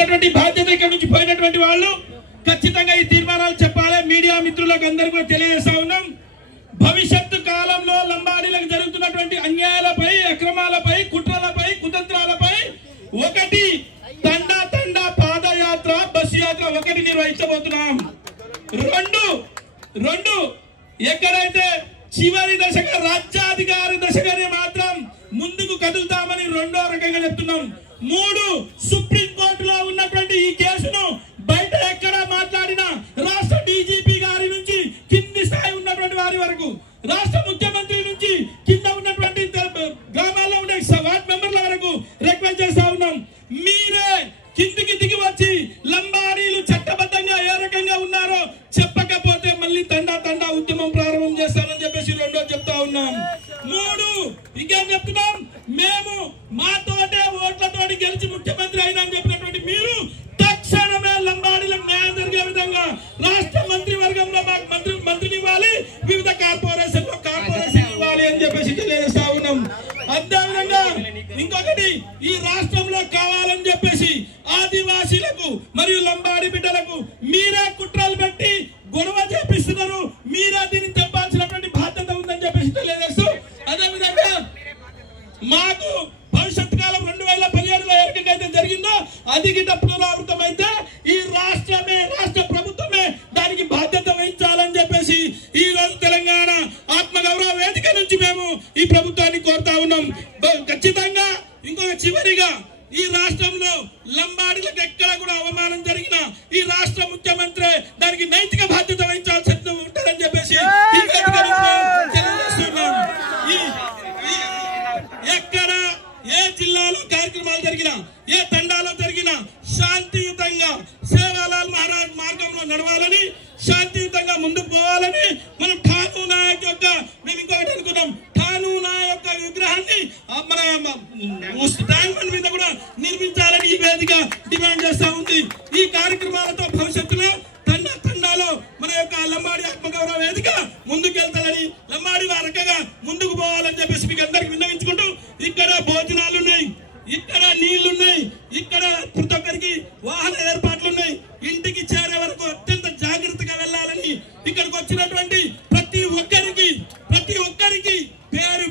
ఇచ్చినటువంటి బాధ్యత ఇక్కడ నుంచి పోయినటువంటి వాళ్ళు ఖచ్చితంగా ఈ తీర్మానాలు చెప్పాలి. మీడియా మిత్రులకు అందరికీ కూడా తెలియజేస్తా ఉన్నాం. భవిష్యత్తు కాలంలో లంబాడీలకు జరుగుతున్నటువంటి అన్యాయాలపై, అక్రమాలపై, కుట్రలపై, కుతంత్రాలపై ఒకటి తండా పాదయాత్ర, బస్సు యాత్ర ఒకటి నిర్వహించబోతున్నాం. రెండు ఎక్కడైతే చివరి దశగా రాజ్యాధికారి దశగానే మాత్రం ముందుకు కదులుతామని రెండో రకంగా చెప్తున్నాం. 3 సుప్రీంకోర్టులో ఉన్నటువంటి ఈ కేసును బయట ఎక్కడ మాట్లాడినా రాష్ట్ర డీజీపీ గారి నుంచి కింది స్థాయి ఉన్నటువంటి వారి వరకు, రాష్ట్ర ముఖ్యమంత్రి నుంచి కింద ఉన్నటువంటి గ్రామాల్లో ఉండే వార్డ్ మెంబర్ల వరకు రిక్వెస్ట్ చేస్తా ఉన్నాం. మీరే కిందికి దిగి వచ్చి లంబాడీలు చట్టబద్ధంగా ఏ రకంగా ఉన్నారో చెప్పకపోతే మళ్ళీ తండా ఉద్యమం ప్రారంభం చేస్తామని చెప్పేసి రెండో చెప్తా ఉన్నాం. 3 ఇంకేం చెప్తున్నాం, మేము మాతోటే ఓట్లతోటి గెలిచి ముఖ్యమంత్రి అయినా అని చెప్పినటువంటి మీరు తక్షణమే లంబాడీలకు న్యాయం జరిగే విధంగా రాష్ట్ర మంత్రివర్గంలో మాకు మంత్రిని ఇవ్వాలి, వివిధ కార్పొరేషన్ ఇవ్వాలి అని చెప్పేసి తెలియజేస్తా ఉన్నాం. అదేవిధంగా ఇంకొకటి, ఈ రాష్ట్రంలో కావాలని చెప్పేసి ఆదివాసీలకు మరియు లంబాడీ బిడ్డలకు మీరే కుట్రలు పెట్టి గొడవ చేపిస్తున్నారు. మీరే దీన్ని తెప్పాల్సినటువంటి బాధ్యత ఉందని చెప్పేసి తెలియజేస్తూ, అదేవిధంగా మాకు భవిష్యత్ కాలం 2017లో ఎవరికైతే జరిగిందో అది గిట్ట పునరావృతమైతే ఈ రాష్ట్ర ప్రభుత్వమే దానికి బాధ్యత వహించాలని చెప్పేసి ఈ రోజు తెలంగాణ ఆత్మగౌరవ వేదిక నుంచి మేము ఈ ప్రభుత్వాన్ని కోరుతా ఉన్నాం. ఖచ్చితంగా ఇంకొక చివరిగా, ఈ రాష్ట్రంలో లంబాడీలకు ఎక్కడ కూడా అవమానం జరిగినా ఈ రాష్ట్ర ముఖ్యమంత్రి దానికి నైతిక బాధ్యత వహించాల్సి ఉంటుందని చెప్పేసి ఈ వేదిక తెలియజేస్తున్నాం. ఎక్కడ ఏ జిల్లాలో కార్యక్రమాలు జరిగినా, ఏ తండాలో జరిగినా శాంతియుతంగా సేవాలాల్ మహారాజ్ మార్గంలో నడవాలని, శాంతియుతంగా ముందుకు పోవాలని మనం ఠానూ నాయక్ యొక్క మేము ఇంకొకటి అనుకున్నాం, ఠానూ నాయక్ యొక్క విగ్రహాన్ని మన ట్యాంక్ మీద కూడా నిర్మించాలని ఈ వేదిక డిమాండ్ చేస్తా ఉంది. ఈ కార్యక్రమాలతో భవిష్యత్తులో తండాలో మన యొక్క లంబాడీ ఆత్మగౌరవ వేదిక ముందుకెళ్తాలని, లంబాడీ వారకగా ముందుకు పోవాలని చెప్పేసి మీకు అందరికి విన్నవించుకుంటూ, ఇక్కడ భోజనాలు ఉన్నాయి, ఇక్కడ నీళ్లున్నాయి, ఇక్కడ ప్రతి ఒక్కరికి వాహన ఏర్పాట్లు ఉన్నాయి. ఇంటికి చేరే వరకు అత్యంత జాగ్రత్తగా వెళ్ళాలని ఇక్కడికి వచ్చినటువంటి ప్రతి ఒక్కరికి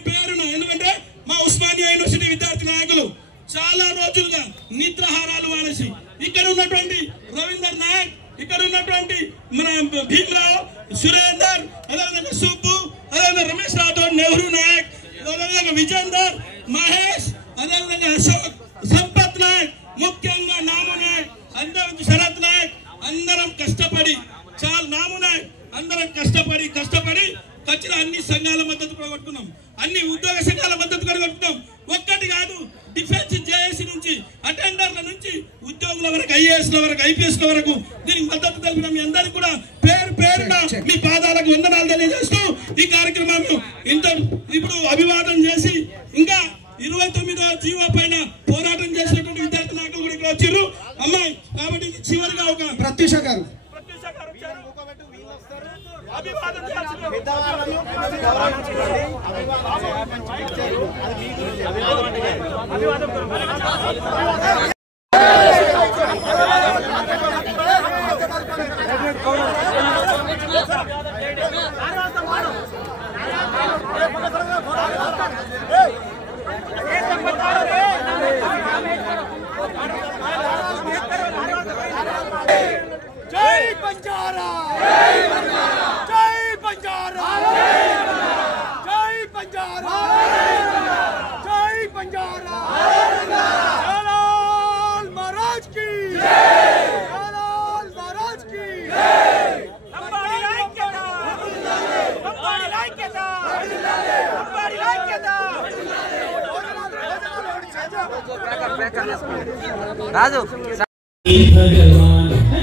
పేరున, ఎందుకంటే మా ఉస్మానియా యూనివర్సిటీ విద్యార్థి నాయకులు చాలా రోజులుగా నిద్రాహారాలు మానేసి ఇక్కడ ఉన్నటువంటి రవీందర్ నాయక్, ఇక్కడ ఉన్నటువంటి మన భీమరావు, సురేందర్, అదేవిధంగా సుబ్బు, అదేవిధంగా రమేష్ రాథోడ్, నెహ్రూ నాయక్, అదేవిధంగా విజేందర్, మహేష్, అదేవిధంగా అశోక్, సంపత్ నాయక్, ముఖ్యంగా నాము నాయక్, అందరూ శరత్ నాయక్, అందరం కష్టపడి వచ్చిన అన్ని సంఘాల మద్దతు కొట్టుకున్నాం, అన్ని ఉద్యోగ సంఘాల మద్దతు కొట్టుకున్నాం. ఒక్కటి కాదు, డిఫెన్స్ జేఏసీ నుంచి అటెండర్ల నుంచి ఉద్యోగుల వరకు, ఐఏఎస్ల వరకు, ఐపీఎస్ల వరకు దీనికి మద్దతు తెలిపిన మీ అందరికీ కూడా పేరున మీ పాదాలకు వందనాలు తెలియజేస్తూ ఈ కార్యక్రమాన్ని ఇప్పుడు అభివాదం చేసి ఇంకా 29వ జీవో పైన పోరాటం చేసినటువంటి విద్యార్థి నాయకులు కూడా ఇక్కడ వచ్చారు అమ్మాయి. కాబట్టి చివరిగా ఒక ప్రత్యూష గారు అభివాదం जय बंजारा, जय बंजारा, जय बंजारा, जय बंजारा, जय बंजारा, जलाल महाराज की जय, जलाल महाराज की जय। लंबाड़ी लाइक्यता, लंबाड़ी लाइक्यता, लंबाड़ी लाइक्यता। राजू भगवान